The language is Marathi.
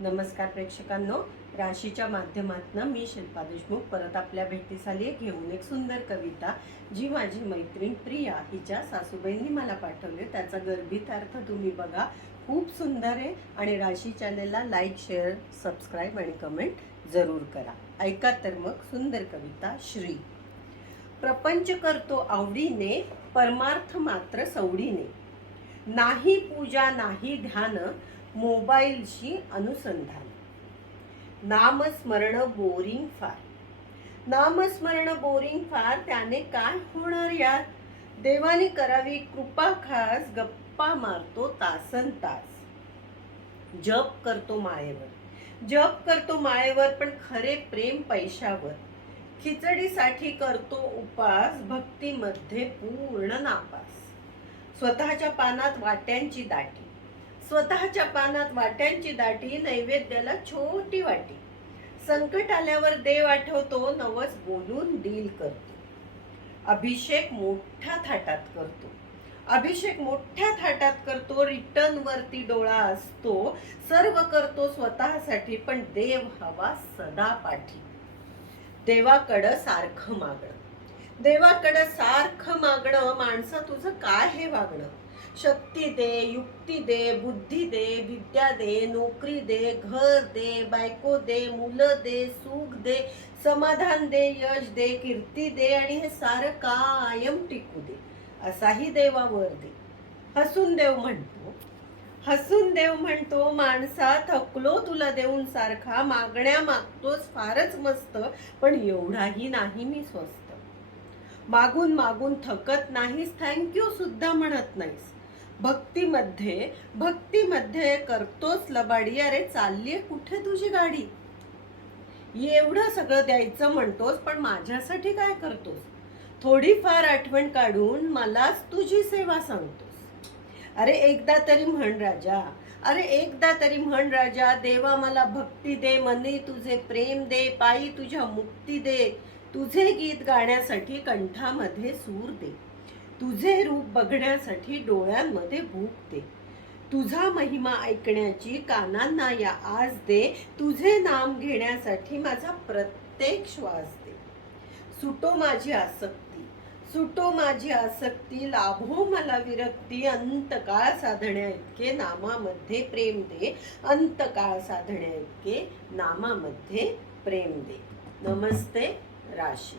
नमस्कार प्रेक्षकांनो. राशीच्या माध्यमातून मी शिल्पा देशमुख परत आपल्या भेटीस एक घेऊन एक सुंदर कविता जी माझी मैत्रीण प्रिया हिच्या सासूबाईंनी मला पाठवली. त्याचा गर्भित अर्थ तुम्ही बघा. खूप सुंदर आहे आणि राशी चॅनेलला लाईक शेअर सबस्क्राईब आणि कमेंट जरूर करा. ऐका तर मग सुंदर कविता श्री. प्रपंच करतो आवडीने परमार्थ मात्र सवडीने. नाही पूजा नाही ध्यान मोबाईलशी अनुसंधान. नामस्मरण बोरिंग फार. नामस्मरण बोरिंग फार त्याने काय होणार यात देवाने करावी कृपा खास गप्पा मारतो तासन तास. जप करतो माळेवर जप करतो माळेवर पण खरे प्रेम पैशावर. खिचडीसाठी करतो उपास भक्तीमध्ये पूर्ण नापास. स्वतःच्या पानात वाट्यांची दाटी. स्वतःच्या पानात वाट्यांची दाटी नैवेद्याला छोटी वाटी. संकट आल्यावर देव आठवतो नवस बोलून डील करतो. अभिषेक मोठ्या थाटात करतो. अभिषेक मोठ्या थाटात करतो रिटर्न वरती डोळा असतो. सर्व करतो स्वतःसाठी पण देव हवा सदा पाठी. देवाकडं सारखं मागणं. देवाकडं सारखं मागणं माणसं तुझं काय हे वागणं? शक्ती दे युक्ती दे बुद्धी दे विद्या दे नोकरी दे घर दे बायको दे मुलं दे सुख दे समाधान दे यश दे कीर्ती दे आणि हे सारं कायम टिकू दे. असाही देवावर दे. हसून देव म्हणतो. हसून देव म्हणतो माणसा थकलो तुला देऊन सारखा मागण्या मागतोस फारच मस्त पण एवढाही नाही मी स्वस्त मागून मागून थकत नाहीस थँक्यू सुद्धा म्हणत नाहीस. भक्तीमध्ये भक्तीमध्ये करतोस लबाडी अरे चाललीये कुठे तुझी गाडी? एवढं सगळं द्यायचं म्हणतोस पण माझ्यासाठी काय करतोस? थोडीफार आठवण काढून मलाच तुझी सेवा सांगतोस. अरे एकदा तरी म्हण राजा अरे एकदा तरी म्हण राजा देवा मला भक्ती दे मने तुझे प्रेम दे पायी तुझ्या मुक्ती दे तुझे गीत गाण्यासाठी कंठामध्ये सूर दे. तुझे रूप बघण्यासाठी डोळ्यांमध्ये भूक दे. तुझा महिमा ऐकण्याची कानांना या आज दे. तुझे नाम घेण्यासाठी माझा प्रत्येक श्वास दे. सुटो माझी आसक्ती. सुटो माझी आसक्ती. लाभो मला विरक्ती. अंतकाळ साधण्या इतके नामामध्ये प्रेम दे. अंतकाळ साधण्या इतके नामामध्ये प्रेम दे. नमस्ते. राशी.